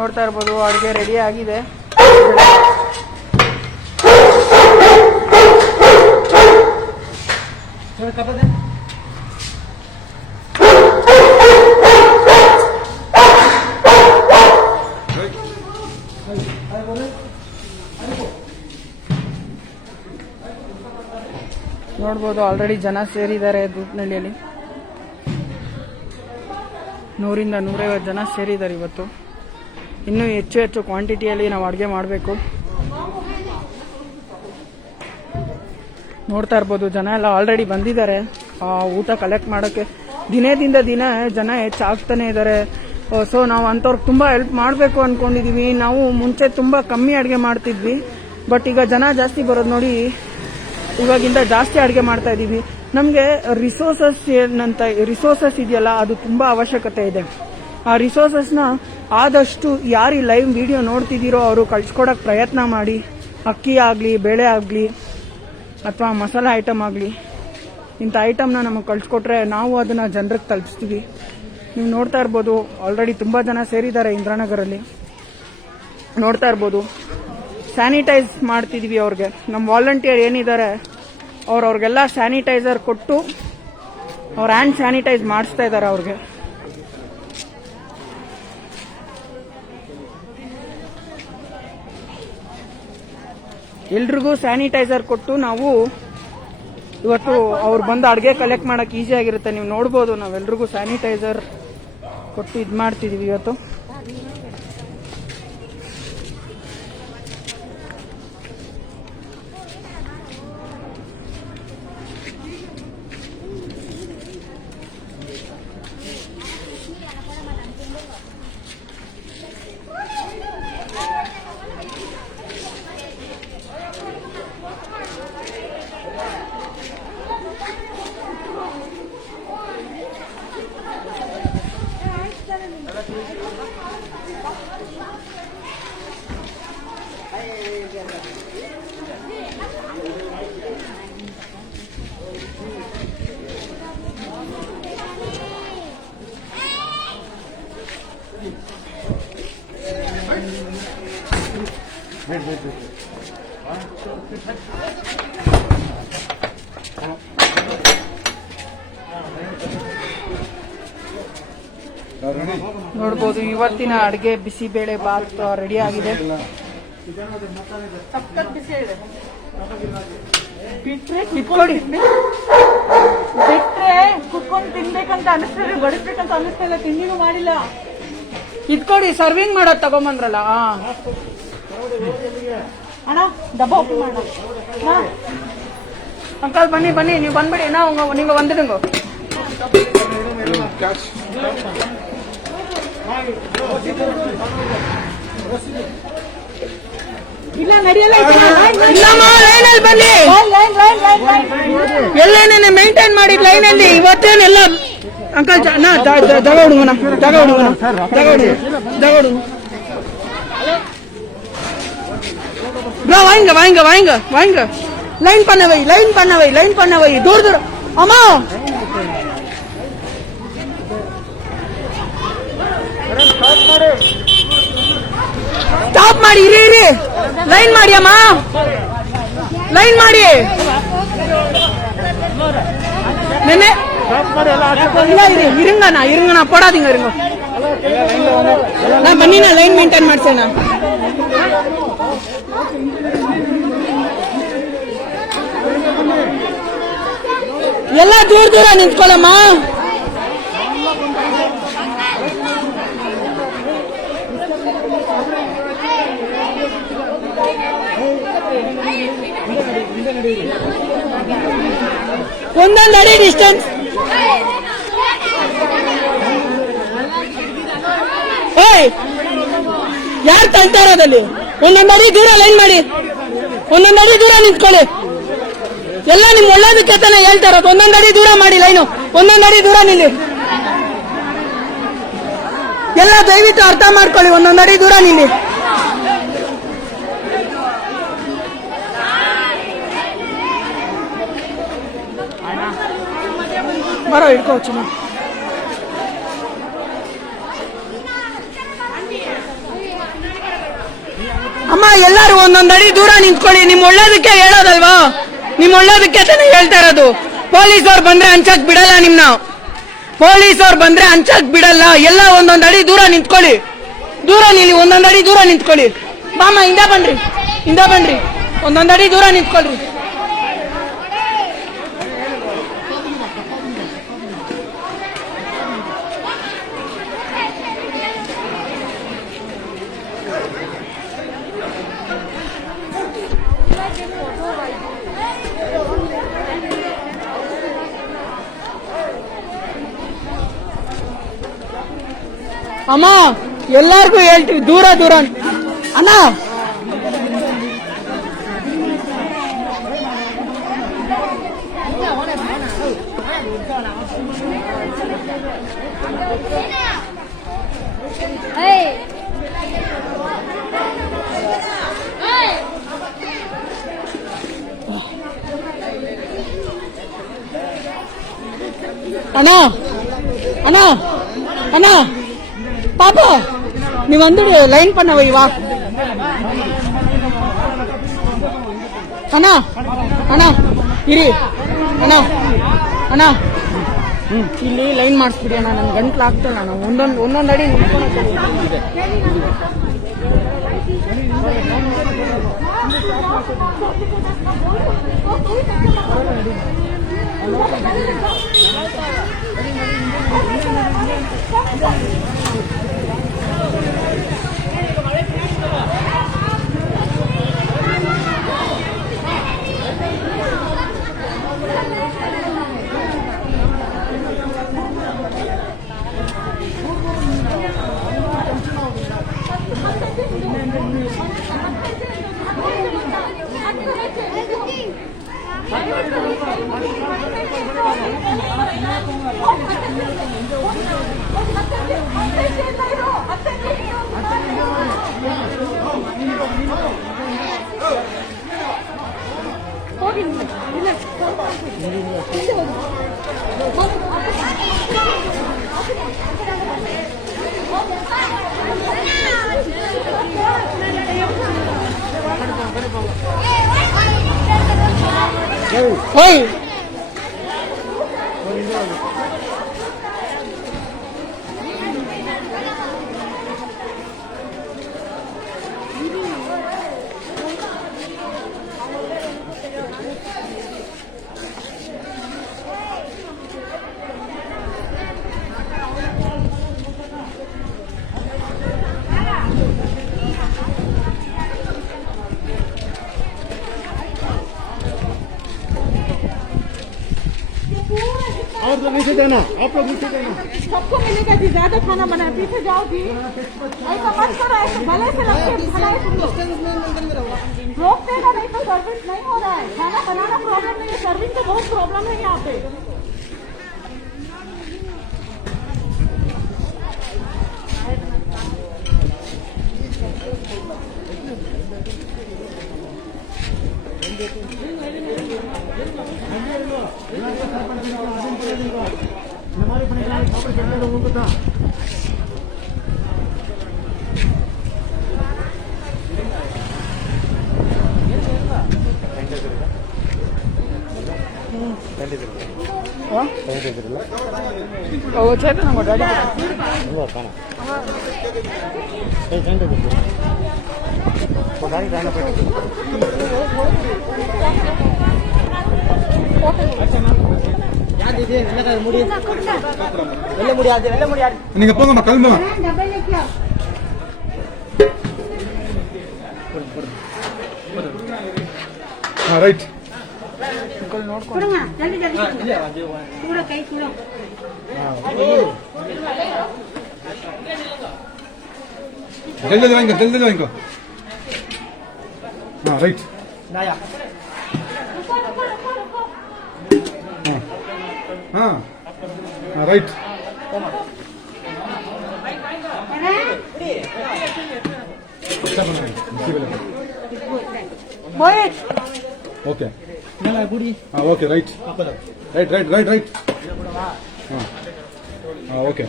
ನೋಡ್ತಾ ಇರ್ಬೋದು ಅಡುಗೆ ರೆಡಿ ಆಗಿದೆ. ನೋಡ್ಬೋದು ಆಲ್ರೆಡಿ ಜನ ಸೇರಿದ್ದಾರೆ ದೂಪ್ನಳ್ಳಿಯಲ್ಲಿ. 100ರಿಂದ 150 ಜನ ಸೇರಿದ್ದಾರೆ ಇವತ್ತು. ಇನ್ನೂ ಹೆಚ್ಚು ಕ್ವಾಂಟಿಟಿಯಲ್ಲಿ ನಾವು ಅಡುಗೆ ಮಾಡಬೇಕು. ನೋಡ್ತಾ ಇರ್ಬೋದು ಜನ ಎಲ್ಲ ಆಲ್ರೆಡಿ ಬಂದಿದ್ದಾರೆ ಊಟ ಕಲೆಕ್ಟ್ ಮಾಡೋಕ್ಕೆ. ದಿನದಿಂದ ದಿನ ಜನ ಹೆಚ್ಚಾಗ್ತಾನೆ ಇದ್ದಾರೆ. ಸೊ ನಾವು ಅಂಥವ್ರಿಗೆ ತುಂಬ ಹೆಲ್ಪ್ ಮಾಡಬೇಕು ಅಂದ್ಕೊಂಡಿದ್ದೀವಿ. ನಾವು ಮುಂಚೆ ತುಂಬ ಕಮ್ಮಿ ಅಡುಗೆ ಮಾಡ್ತಿದ್ವಿ, ಬಟ್ ಈಗ ಜನ ಜಾಸ್ತಿ ಬರೋದು ನೋಡಿ ಇವಾಗಿಂದ ಜಾಸ್ತಿ ಅಡುಗೆ ಮಾಡ್ತಾ ಇದ್ದೀವಿ. ನಮಗೆ ರಿಸೋರ್ಸಸ್ ಇದೆಯಲ್ಲ, ಅದು ತುಂಬ ಅವಶ್ಯಕತೆ ಇದೆ. ಆ ರಿಸೋರ್ಸಸ್ನ ಆದಷ್ಟು ಯಾರು ಈ ಲೈವ್ ವಿಡಿಯೋ ನೋಡ್ತಿದ್ದೀರೋ ಅವರು ಕಳ್ಸ್ಕೊಡೋಕ್ಕೆ ಪ್ರಯತ್ನ ಮಾಡಿ. ಅಕ್ಕಿ ಆಗಲಿ, ಬೇಳೆ ಆಗಲಿ, ಅಥವಾ ಮಸಾಲೆ ಐಟಮ್ ಆಗಲಿ, ಇಂಥ ಐಟಮ್ನ ನಮಗೆ ಕಳ್ಸಿಕೊಟ್ರೆ ನಾವು ಅದನ್ನು ಜನರಿಗೆ ತಲುಪಿಸ್ತೀವಿ. ನೀವು ನೋಡ್ತಾ ಇರ್ಬೋದು ಆಲ್ರೆಡಿ ತುಂಬ ಜನ ಸೇರಿದ್ದಾರೆ ಇಂದ್ರಾನಗರಲ್ಲಿ. ನೋಡ್ತಾ ಇರ್ಬೋದು ಸ್ಯಾನಿಟೈಸ್ ಮಾಡ್ತಿದ್ವಿ ಅವ್ರಿಗೆ. ನಮ್ಮ ವಾಲಂಟಿಯರ್ ಏನಿದ್ದಾರೆ ಅವ್ರಿಗೆಲ್ಲ ಸ್ಯಾನಿಟೈಸರ್ ಕೊಟ್ಟು ಅವ್ರ ಹ್ಯಾಂಡ್ ಸ್ಯಾನಿಟೈಸ್ ಮಾಡಿಸ್ತಾ ಇದ್ದಾರೆ ಅವ್ರಿಗೆ. ಎಲ್ರಿಗೂ ಸ್ಯಾನಿಟೈಸರ್ ಕೊಟ್ಟು ನಾವು ಇವತ್ತು ಅವ್ರು ಬಂದು ಅಡುಗೆ ಕಲೆಕ್ಟ್ ಮಾಡೋಕೆ ಈಸಿ ಆಗಿರುತ್ತೆ. ನೀವು ನೋಡ್ಬೋದು ನಾವೆಲ್ರಿಗೂ ಸ್ಯಾನಿಟೈಸರ್ ಕೊಟ್ಟು ಇದು ಮಾಡ್ತಿದ್ದೀವಿ ಇವತ್ತು. ನೋಡ್ಬೋದು ಇವತ್ತಿನ ಅಡುಗೆ ಬಿಸಿಬೇಳೆ ಬಾತ್ ರೆಡಿ ಆಗಿದೆ. ಬಿಟ್ರೆ ಕುತ್ಕೊಂಡು ತಿನ್ಬೇಕಂತ ಅನಿಸ್ತದೆ, ಬಡಿಸ್ಬೇಕಂತ ಅನಿಸ್ತಾ ಇಲ್ಲ. ತಿಂಡಿನೂ ಮಾಡಿಲ್ಲ. ಇದ್ಕೊಡಿ ಸರ್ವಿಂಗ್ ಮಾಡೋದು ತಗೊಂಬಂದ್ರಲ್ಲ ಅಣ್ಣ, ಡಬ್ಬ ಓಪನ್ ಮಾಡ. ಅಂಕಲ್ ಬನ್ನಿ ನೀವು ಬಂದ್ಬಿಡಿ. ನೀವು வந்துடுங்க. ಇಲ್ಲ ನಡೆಯಲ್ಲ. ಲೈನಲ್ಲಿ ಬನ್ನಿ. ಎಲ್ಲೇನೇನೆ ಮೇಂಟೈನ್ ಮಾಡಿ ಲೈನಲ್ಲಿ. ಇವತ್ತೇನೆಲ್ಲ ಅಂಕಲ್ ಜಾಗ ಹುಡುಗನ வாங்க லைன் பண்ண வை தூர அம்மா. ಸ್ಟಾಪ್ ಮಾಡಿ. ಇರಿ ಲೈನ್ ಮಾಡಿ ಅಮ್ಮ, ಲೈನ್ ಮಾಡಿ. ನೆನೆ இருங்கண்ணா போடாதீங்க. இருங்க நான் பண்ணினா லைன் மெயின்டைன் ಮಾಡ್ಸೇನಾ. ಎಲ್ಲ ದೂರ ನಿಂತ್ಕೊಳ್ಳಮ್ಮ. ಒಂದೊಂದು ಅಡಿ ಡಿಸ್ಟೆನ್ಸ್. ಯಾರು ತಳ್ತಾ ಇರೋದಲ್ಲಿ? ಒಂದೊಂದು ಅಡಿ ದೂರ ಲೈನ್ ಮಾಡಿ, ಒಂದೊಂದು ಅಡಿ ದೂರ ನಿಂತ್ಕೊಳ್ಳಿ. ಎಲ್ಲ ನಿಮ್ ಒಳ್ಳೇದಕ್ಕೆ ತಾನೆ ಹೇಳ್ತಾ ಇರೋದು. ಒಂದೊಂದು ಅಡಿ ದೂರ ಮಾಡಿ ಲೈನು, ಒಂದೊಂದು ಅಡಿ ದೂರ ನಿಲ್ಲಿ. ಎಲ್ಲ ದಯವಿಟ್ಟು ಅರ್ಥ ಮಾಡ್ಕೊಳ್ಳಿ, ಒಂದೊಂದು ಅಡಿ ದೂರ ನಿಲ್ಲಿ. ಬರೋ ಹಿಡ್ಕೋಚು. ಅಮ್ಮ ಎಲ್ಲರೂ ಒಂದೊಂದು ಅಡಿ ದೂರ ನಿಂತ್ಕೊಳ್ಳಿ. ನಿಮ್ ಒಳ್ಳೇದಕ್ಕೆ ಹೇಳೋದಲ್ವಾ, ನಿಮ್ ಒಳ್ಳೇದಕ್ಕೆ ತಾನೇ ಹೇಳ್ತಾ ಇರೋದು. ಪೊಲೀಸ್ ಅವ್ರು ಬಂದ್ರೆ ಹಂಚಕ್ ಬಿಡಲ್ಲ ನಿಮ್ನ, ಪೊಲೀಸ್ ಅವ್ರು ಬಂದ್ರೆ ಹಂಚಕ್ ಬಿಡಲ್ಲ. ಎಲ್ಲ ಒಂದೊಂದು ಅಡಿ ದೂರ ನಿಂತ್ಕೊಳ್ಳಿ, ದೂರ ನಿಲ್ಲಿ, ಒಂದೊಂದು ಅಡಿ ದೂರ ನಿಂತ್ಕೊಳ್ಳಿ. ಬಾಮ ಹಿಂದೆ ಬನ್ರಿ, ಹಿಂದೆ ಬನ್ರಿ, ಒಂದೊಂದು ಅಡಿ ದೂರ ನಿಂತ್ಕೊಳ್ರಿ. ಅಮ್ಮ ಎಲ್ಲಾರ್ಗು ಹೇಳ್ತೀವಿ ದೂರ ದೂರ ಅಣ್ಣ. அண்ணா அண்ணா அண்ணா பாப்பா நீ வந்துடு லைன் பண்ண வை வா அண்ணா அண்ணா ಇರಿ ಅಣ್ಣ ಅಣ್ಣ ಇಲ್ಲಿ ಲೈನ್ ಮಾಡಿಸ್ಬಿಡಿ ಅಣ್ಣ, ನನ್ ಗಂಟ್ಲು ಆಗ್ತಲ್ಲ ಅಣ್ಣ. ಒಂದೊಂದು ಅಡಿ Hey! और तो नीचे देना, आप लोग नीचे देना। सबको मिलेगा जी, ज्यादा खाना बनाए, पीछे जाओ जी। ऐसा मत करो, ऐसा भले से लगते भले तुम लोग रोक देगा, नहीं तो सर्विस नहीं हो रहा है। खाना बनाना प्रॉब्लम नहीं है, सर्विस तो बहुत प्रॉब्लम है यहाँ पे। हमारे अपने लोगों को था చేత డాడీ நீங்க போங்கம்மா, கிளம்புமா. ரைட் जल्दी वाइंको, जल्दी वाइंको. हाँ राइट. हाँ हाँ राइट. अच्छा बना ओके. हाँ okay right right right right right. हाँ हाँ ओके.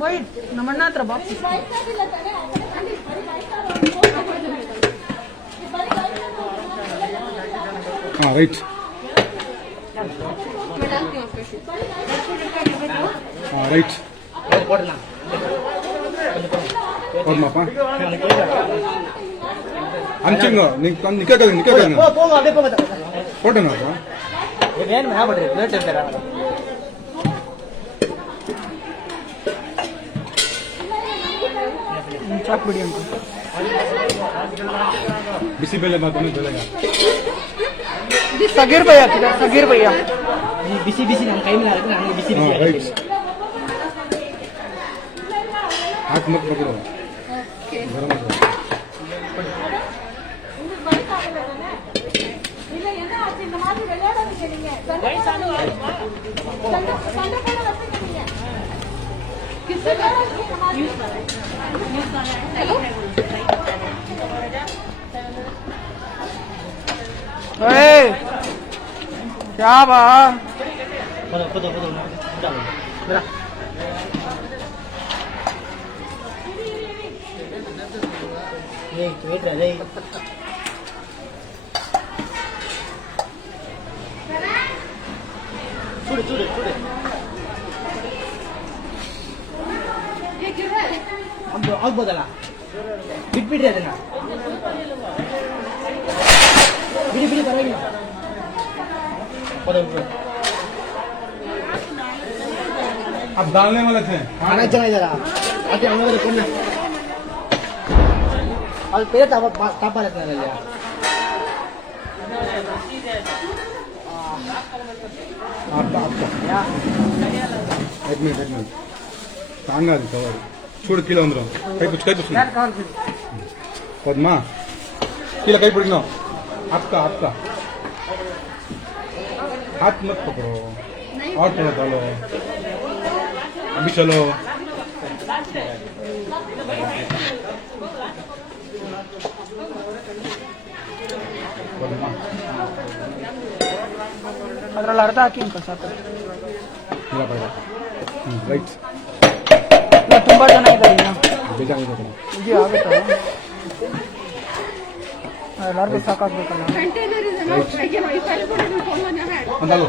ಮೋಹಿತ್ ನಮ್ಮಣ್ಣ ಹತ್ರ ಬಾಕ್ಸ್ ಹಾಂ ರೈಟ್ ಹಾಂ ರೈಟ್ ಹೋದ್ಮಪ್ಪ ಅಂಚಿಂಗ ನಿಕ್ಕ ಫೋಟೋನ ಏನು ಮಾಡ್ಬಿಡ್ರಿ ಪ್ಲೇಟ್ ಇರ್ತಾರ ಚಾಕ್ ಬಿಡಿ ಅಂತ ಬಿಸಿಬೇಳೆ ಮಾತ್ರ ಬೆಳಗ ಸಗೀರ್ ಭಯ್ಯ ಹಾಕಿದ ಸಗೀರ್ ಭಯ್ಯ ಬಿಸಿ ಬಿಸಿ ನನ್ನ ಕೈ ಮೇಲೆ ಹಾಕಿದ್ರೆ ನನಗೆ ಬಿಸಿ ಹಾಂ ಬಿಸಿ ರೈಟ್ ಹಾಕಿ ಮತ್ತೆ ಮಕ್ಕಳು ಗರಂ ಮಸಾಲ क्या बा చూడు చూడు చూడు ಆಗ್ಬೋದಲ್ಲ ಬಿಟ್ಬಿಡ್ರಿ ಅದನ್ನ ಬಿಡಿ ಬಿಡಿ ಪರವಾಗಿಲ್ಲ अब डालने वाले थे 4 ಜನ ಇದ್ದಾರಾ ಅದೇ ಅವನಿಗೆ ಕೊನೆ ಅದು ಪೇರೆ ತಾಪ ಇರ್ತಾರಲ್ಲ एक मिनट तांगा दी कवर छोड़ किलो अंदर कई कुछ पद्मा किला कई पड़ी ना आपका हाथ मत पकड़ो और थोड़ा डालो अभी चलो पद्मा ಅದ್ರಲ್ಲಿ ಅರ್ಧ ಹಾಕಿ ಅಂತ ಸಾಕು ಇಲ್ಲ ಬೇಡ ರೈಟ್ ಇಲ್ಲ ತುಂಬಾ ಜನ ಇದ್ದಾರೆ ಇನ್ನು ಬೇಜಾರಿದೆ ಕಣ ಇದು ಆಗುತ್ತಾ ಎಲ್ಲರಿಗೂ ಸಾಕಾಗ್ಬೇಕಲ್ಲ container is enough. I can if I put it in phone on your hand. ಅಂದಾಲು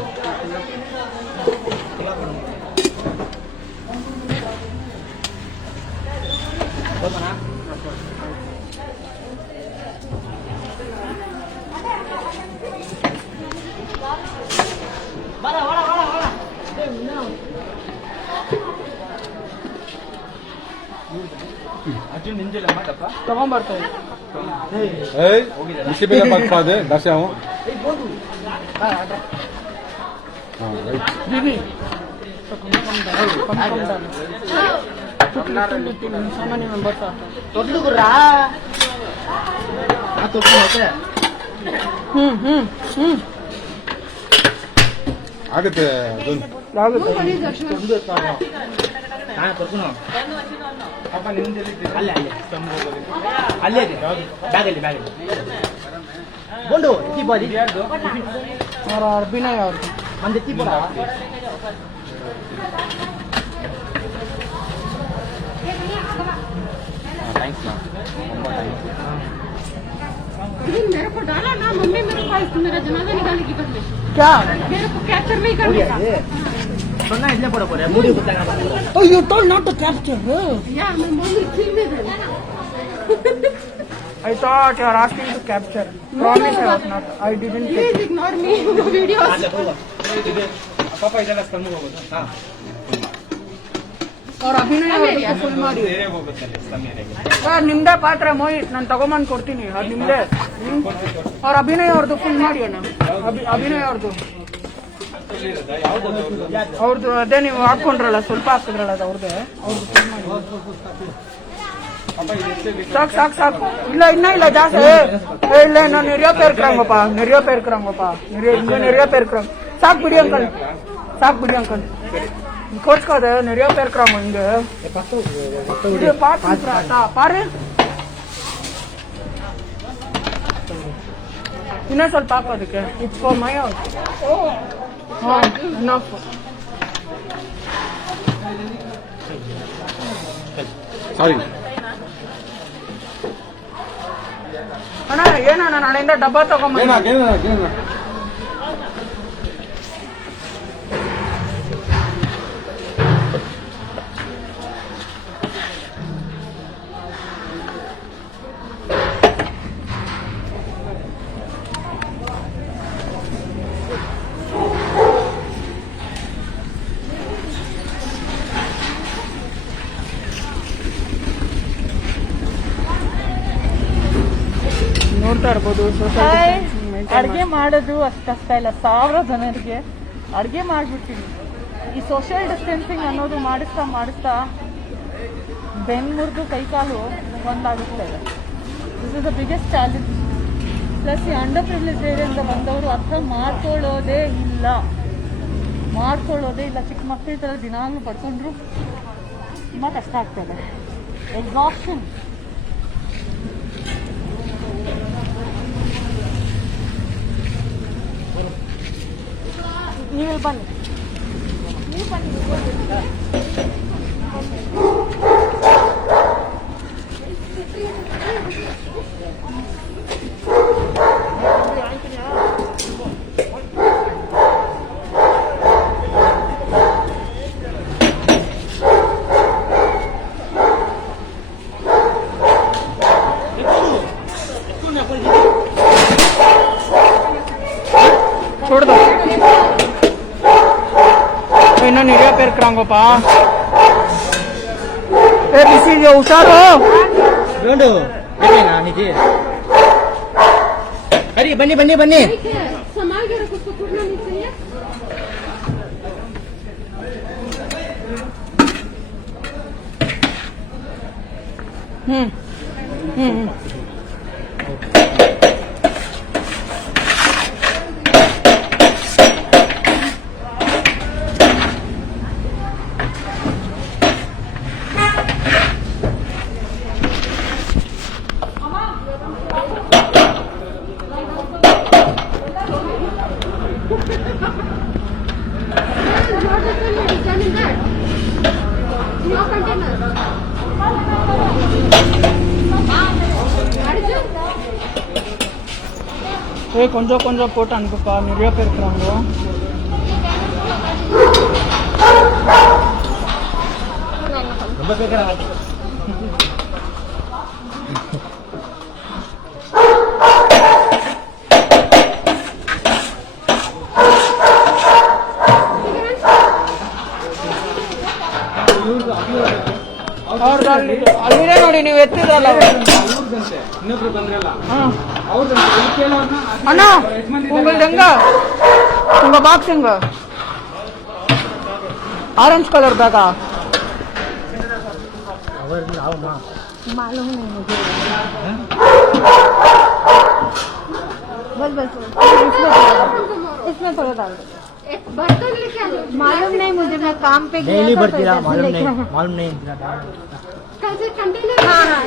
ಅರ್ಜುನ್ ನಿಂಜಿಲ್ಲ ಮಾಡಪ್ಪ ತಗೊಂಡ್ಬರ್ತಾ ಇದ್ದೆ ಏಯ್ ಬಿಸಿಬೇಳೆ ಬಾತ್ ಪಾದೆ ದಾಸೆ ಅವ ಹಾಂ ರೈಟ್ दीदी सामान्य मेंबर था ತೊಟ್ಲು ಗುರ್ರಾ ಆ ತೊಟ್ಲು ಮತ್ತೆ ಆಗುತ್ತೆ ಅದೊಂದು ಆಗುತ್ತೆ ತೊಟ್ಲು ನಾನು ತೊಟ್ಲು ಅಪ್ಪ ನಿಂದಲ್ಲಿ ಅಲ್ಲೇ ಅಲ್ಲೇ ಇದೆ ಬ್ಯಾಗಲ್ಲಿ ಬೋಂಡು ಎತ್ತಿ ಬಾದಿ ಅವರ ಅಭಿನಯ ಅವ್ರದ್ದು ಮಂದಿ ಎತ್ತಿ ಬೋಡ ಥ್ಯಾಂಕ್ಸ್ ನಾ ತುಂಬ ಥ್ಯಾಂಕ್ಸ್ मेरे को डाला ना मम्मी मेरे को मेरा जनाजा निकालने की बदले क्या मेरे को कैप्चर नहीं करने का ಸೊನ್ನ ಇಲ್ಲೇ ಕೊಡ ಪೋರೆ ಮೂಡಿ ಗೊತ್ತಾಗಲ್ಲ Oh, you told not to capture. या मैं मम्मी film में गई I thought you are asking to capture. Promise I was not. I didn't take please ignore me video ಪಾಪ ಇದೆಲ್ಲ ಕಣ್ಣು ಹೋಗೋದು ಹಾ ಅವ್ರ ಅಭಿನಯ ಅವ್ರದ್ದು ಫುಲ್ ಮಾಡಿ ಬೇರೆ ಹೋಗುತ್ತಲ್ಲ ಸಮಯಕ್ಕೆ ಸರ್ ನಿಮ್ದೇ ಪಾತ್ರ ಮೋಹಿತ್ ನಾನು ತಗೊಂಬಂದು ಕೊಡ್ತೀನಿ ಅದು ನಿಮ್ದೇ ಅವ್ರ ಅಭಿನಯ ಅವ್ರದ್ದು ಫುಲ್ ಮಾಡಿ ಅಣ್ಣ ಅಭಿನಯ ಅವ್ರದ್ದು ಅವ್ರದ್ದು ಅದೇ ನೀವು ಹಾಕೊಂಡ್ರಲ್ಲ ಸ್ವಲ್ಪ ಹಾಕಿದ್ರಲ್ಲ ಅದು ಅವ್ರದ್ದೇ ಅವ್ರದ್ದು ಫುಲ್ ಮಾಡಿ ಸಾಕು ಇಲ್ಲ ಜಾಸ್ತಿ ಇಲ್ಲ ನಾನು ನೆರಿಯೋ ಪೇರ್ಕ್ರಾಂಗಪ್ಪ ನೆರಿಯೋ ಪೇರ್ಕ್ರಾಂಗ್ ಸಾಕು ಬಿಡಿ ಅಂಕಲ್ ಕೋಚ್ಕೋದೆ ನೆರಿಯೋ ಪೇರ್ಕ್ರಾಂಗ್ ಹಿಂಗೆ ಪಾರಿ ಇನ್ನೂ ಸ್ವಲ್ಪ ಹಾಕೋದಕ್ಕೆ ಇಟ್ಕೋ ಮೈ ಹಾಂ ಸಾರಿ. ಅಣ್ಣ ಏನಣ್ಣ ನಾಳೆಯಿಂದ ಡಬ್ಬ ತಗೊಂಬ. ನೋಡ್ತಾ ಇರ್ಬೋದು ಅಡ್ಗೆ ಮಾಡೋದು ಅಷ್ಟು ಕಷ್ಟ ಇಲ್ಲ. 1000 ಜನರಿಗೆ ಅಡ್ಗೆ ಮಾಡ್ಬಿಡ್ತೀನಿ. ಈ ಸೋಷಿಯಲ್ ಡಿಸ್ಟೆನ್ಸಿಂಗ್ ಅನ್ನೋದು ಮಾಡಿಸ್ತಾ ಬೆನ್ನು ಮುರಿದು ಕೈಕಾಲು ಒಂದಾಗುತ್ತೆ. This is the biggest challenge. Plus ಈ ಅಂಡರ್ ಪ್ರಿವಿಲೇಜ್ ಏರಿಯಿಂದ ಬಂದವರು ಅರ್ಥ ಮಾಡ್ಕೊಳ್ಳೋದೇ ಇಲ್ಲ. ಚಿಕ್ಕ ಮಕ್ಕಳ ಥರ ದಿನಾಗ್ಲೂ ಪಡ್ಕೊಂಡ್ರು ತುಂಬ ಕಷ್ಟ ಆಗ್ತದೆ. ಎಕ್ಸಾಕ್ಷನ್. ನೀವು ಬನ್ನಿ. छोड़ दो इन्ना निरिया पेर करांगोपा बिसी हुशारो ನೋಡು ಏನೇನಾ ನಿಜಿ ಅರಿ ಬನ್ನಿ ಬನ್ನಿ ಬನ್ನಿ संभाल के रखो, उसको टूटना नहीं चाहिए. கொஞ்சம் கொஞ்சம் போட்டு அனுப்புப்பா, நிறைய பேர் இருக்கிறாங்க. ரொம்ப பேசுறாங்க. ಅಲ್ಲಿದೆ ನೋಡಿ, ನೀವು ಎತ್ತಿದಲ್ಲ ಇನ್ನೊಬ್ರು ಬಂದ್ರಲ್ಲ ಅಣ್ಣ, ಉಂಗಲ್ದು ಹೆಂಗ ಉಂಗ ಬಾಕ್ಸ್ ಹೆಂಗ ಆರೆಂಜ್ कलर बैगा मालूम नहीं मुझे. बस इसमें थोड़ा डाल दो. बर्तन लेके आ. मालूम नहीं मुझे, मैं काम पे गया डेली था, ಬರ್ತೀರಾ? तो मालूम नहीं, लेके- मालूम नहीं. कल से कंटेनर. हाँ.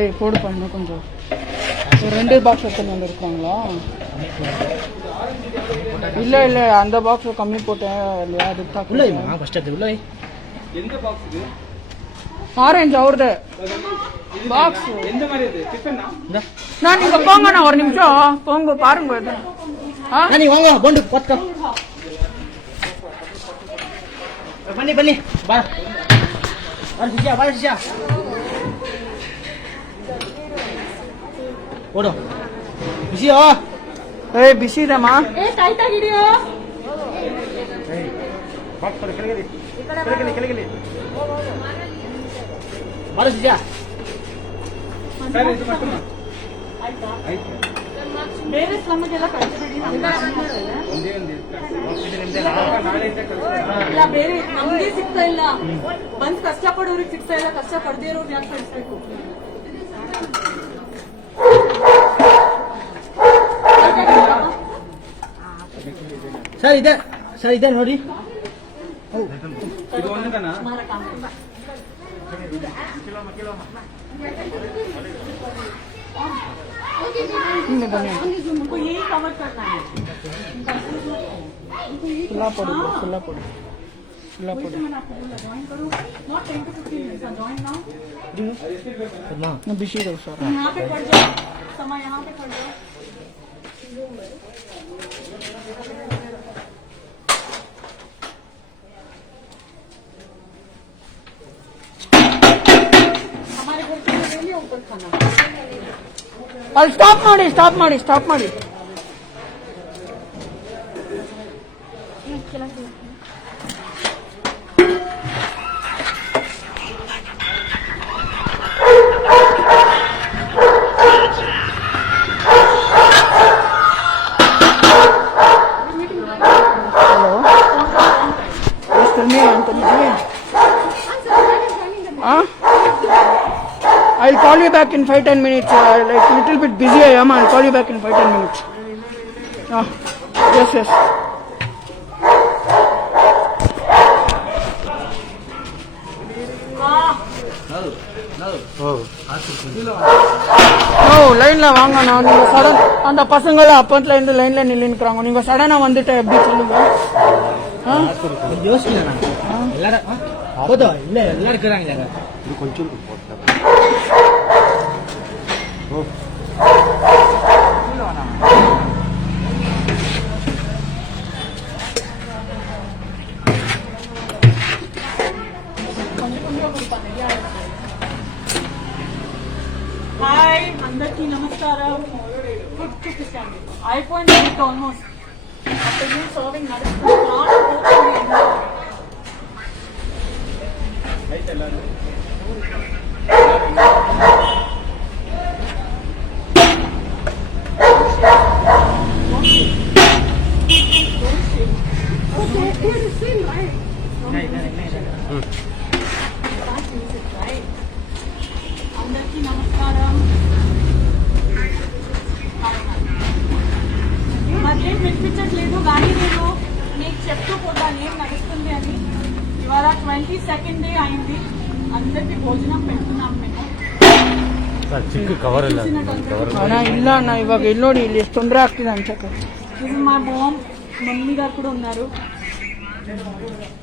ஏய் போடு பண்ணு கொஞ்சம். ஒரு 2 பாக்ஸ் எடுத்துன்னு வந்துருக்காங்களா? இல்ல இல்ல, அந்த பாக்ஸ் கம்மி போட்டேன் இல்லையா, அதுக்கு ಉಳ್ಳ ಫಸ್ಟ್ ಅದು ಉಳ್ಳ எந்த பாக்ஸ் இது? ஆரஞ்சு அவருது பாக்ஸ். எந்த மாதிரி இது? டிஃபனா? நான் நீங்க போங்க, நான் ஒரு நிமிஷம் போங்க பாருங்க இது. ನಾನು ಇವಾಗ ಬಂದು ಕೊತ್ಕ ಬನ್ನಿ ಬನ್ನಿ ಬಾ ಶಿಷ್ಯ ಬಾ ಶಿಷ್ಯ ಓಡು ಬಿಸಿಯೋ ಏ ಬಿಸಿ ಇದಮ್ಮ. ए टाइट ಆಗಿದೆಯೋ? ಕೆಳಗೆ ಬಾರು ಶಿಷ್ಯ ಸರ್ ಇದು ಮತ್ತೊಮ್ಮೆ ಬೇರೆ ಸ್ಲಮ್ಗೆಲ್ಲ ಕಳಿಸ್ಬಿಡಿ. ಒಂದೇ ನಾಳೆಯಿಂದ ಇಲ್ಲ, ಬೇರೆ ನಮ್ಗೆ ಸಿಗ್ತಾ ಇಲ್ಲ. ಬಂದ್ ಕಷ್ಟಪಡೋರಿಗೆ ಸಿಗ್ತಾ ಇಲ್ಲ, ಕಷ್ಟ ಪಡದೇ ಇರೋರು ಯಾಕೆ ಕಳಿಸ್ಬೇಕು? ಸರ್ ಇದೆ ನೋಡಿ. ಇದು ಒಂದನ ಹಿಂದೆ ಬನ್ನಿ उनको यही कवर करना है ಫುಲ್ಲಾ ಪಡು ಫುಲ್ಲಾ ಪಡು ಫುಲ್ಲಾ ಪಡು मैंने आपको बोला ज्वाइन करो not 10 to 15 minutes join now ಬಿಸಿ ಇದೆ ಸರ್ यहाँ पे पड़ जाओ समय यहाँ पे पड़ जाओ हमारे घर पे ले लिया ऊपर खाना ಅಲ್ಲಿ ಸ್ಟಾಪ್ ಮಾಡಿ I'll call you back in 5-10 minutes. Like little bit busy I am. I'll call you back in 5-10 minutes. Yes. லைன்ல வாங்க நான் நீங்க சடன் அந்த பசங்கள அப்பத்துல இருந்து லைன்ல நின்னுக்கறாங்க நீங்க சடனா வந்துட்டு எப்படி சொல்லுங்க யோசிக்கல எல்லாரும் போதும் இல்ல எல்லாரும் இருக்காங்க ಇದು ಕೊಂಚ हाय अंदर की नमस्कार iPhone almost after you serving అందరికీ నమస్కారం నాకేం వినిపించట్లేదు కానీ నేను మీకు చెప్తూ పోతాను ఏం నడుస్తుంది అని ఇవాళ 22nd డే అయింది అందరికి భోజనం పెడుతున్నాం మేము ಚಿಕ್ಕ ಕವರ್ ಇಲ್ಲ ಅಣ್ಣ ಇಲ್ಲ ಅಣ್ಣ ಇವಾಗ ಇಲ್ಲಿ ನೋಡಿ ಇಲ್ಲಿ ಎಷ್ಟು ತೊಂದರೆ ಆಗ್ತಿದೆ ಅನ್ಸಕ್ಕೆ ఇది మా మామ్ మమ్మీ గారు కూడా ఉన్నారు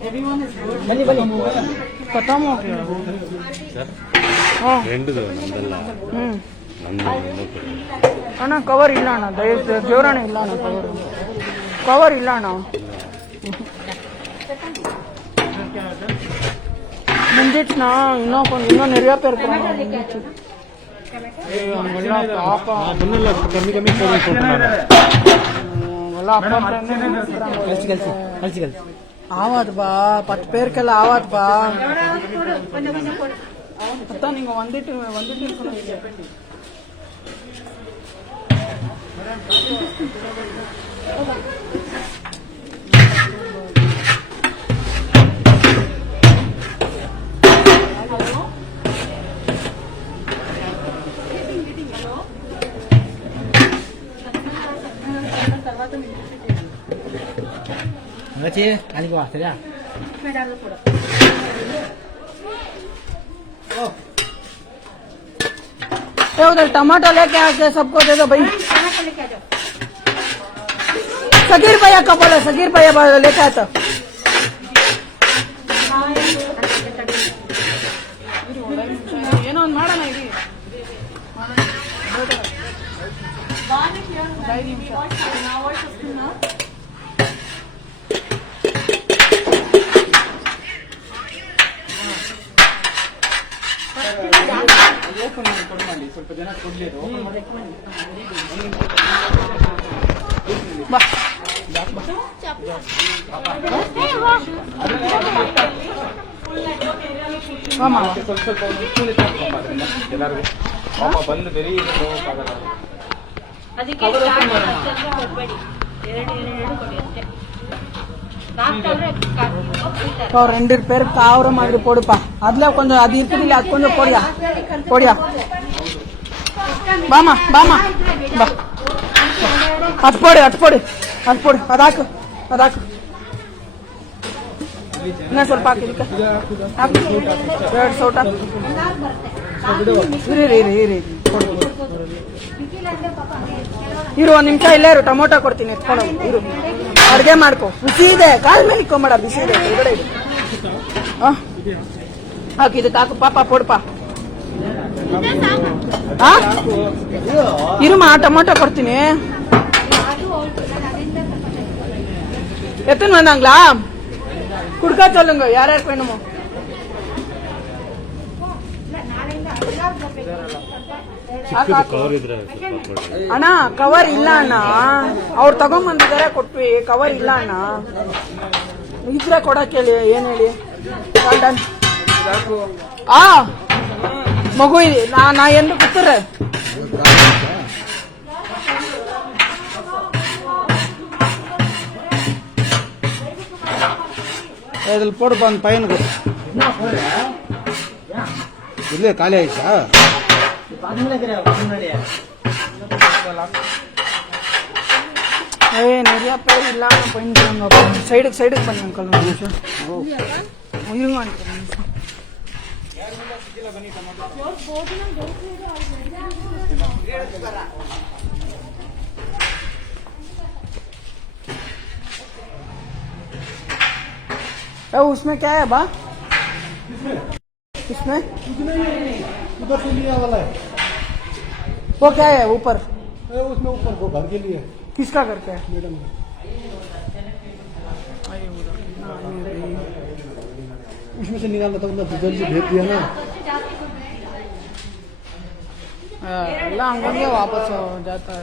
ఎవ్రీవన్ ఇస్ గుడ్ ಖತಮ್ ಎಂಟದು ನಮ್ದೆಲ್ಲ ಅಣ್ಣ ಕವರ್ ಇಲ್ಲ ಅಣ್ಣ ದೇವರಾಣ ಇಲ್ಲ ಅಣ್ಣ ಕವರ್ ಇಲ್ಲ ಅಣ್ಣ ಮುಂದಿಟ್ನಾ ಇನ್ನೂ ನೆರೆಯ ಪೇರ್ ಪಾಪ ಕಮ್ಮಿ కలిసి ఆవాద్ బా 10 పేరుకెళ్ళ ఆవాద్ బా అత్తా నీకు వందిட்டு చెప్పండి వచ్చి అది వస్తుందా उधर टमाटो लेके आके सबको दे दो भाई सगीर भैया का बोला सगीर भैया लेके आता ಏನೋ ಒಂದು ಮಾಡೋಣ ಇರಿ ಸ್ವಲ್ಪ ಜನ ಕೊಡ್ಲಿರು ಬಾ ಸ್ವಲ್ಪ ಎಲ್ಲರಿಗೂ ಪಾಪ ಬಂದು ಬೆರಿ ಹೋಗಕ್ಕಾಗಲ್ಲ ரெண்டு பேர் காவற மாதிரி போடுப்பா அதுல கொஞ்சம் அது இருக்குதுல்ல அது கொஞ்சம் போடியா ಬಾಮಾ ಬಾ ಅದು ಪೋಡು ಅದಾಕು ಇನ್ನ ಸ್ವಲ್ಪ ಹಾಕಿದಕ್ಕೆ ಹಾಕು 2 ಸೌಟ ಇರಿ ಇರು ಒಂದ್ ನಿಮಿಷ ಇಲ್ಲೇ ಇರು, ಟೊಮೊಟೊ ಕೊಡ್ತೀನಿ ಎತ್ಕೊಂಡು ಹೋಗು. ಇರು, ಅಡ್ಗೆ ಮಾಡ್ಕೊ. ಬಿಸಿ ಇದೆ, ಕಾಲ್ ಮೇಲೆ ಇಕ್ಕೊಂಬೇಡ, ಬಿಸಿ ಇದೆ ಕೆಳಗಡೆ ಇಡು. ಇದಕ್ಕೆ ಹಾಕು ಪಾಪ ಪೊಡ್ಪ. ಇರುಮ ಟೊಮೊಟೊ ಕೊಡ್ತೀನಿ. எத்தனை வந்தாங்களா? குடுக்க சொல்லுங்க யார் யாருக்கு வேணுமோ. ಅಣ್ಣ ಕವರ್ ಇಲ್ಲ ಅಣ್ಣ, ಅವ್ರು ತಗೊಂಡ್ಬಂದಿದ್ದಾರೆ ಕೊಟ್ವಿ. ಕವರ್ ಇಲ್ಲ ಅಣ್ಣ, ಇದ್ರೆ ಕೊಡಕ್ಕೆ ಹೇಳಿ. ಏನ್ ಹೇಳಿ ಆ ಮಗು ನಾ ಎಂದು ಕೂತ್ರೆ ಇದ್ರಲ್ಲಿ ಪೋಡಪ್ಪ ಒಂದು ಪೈನ್ ಇಲ್ಲೇ ಖಾಲಿ ಆಯ್ತಾ? நிறைய பேர் இல்லாம போயிட்டாங்க. சைடுக்கு பண்ணி அங்கிள் ஒரு நிமிஷம் இருங்க उसमें क्या है बा? इसमें उधर से लिया वाला है वो क्या है ऊपर? उसमें ऊपर वो घर के लिए किसका करते हैं? मैडम उसमें से निकालना था, उधर से भेज दिया ना। ಎಲ್ಲ ಹಂಗಂಗೆ ವಾಪಸ್ ಜಾತಾ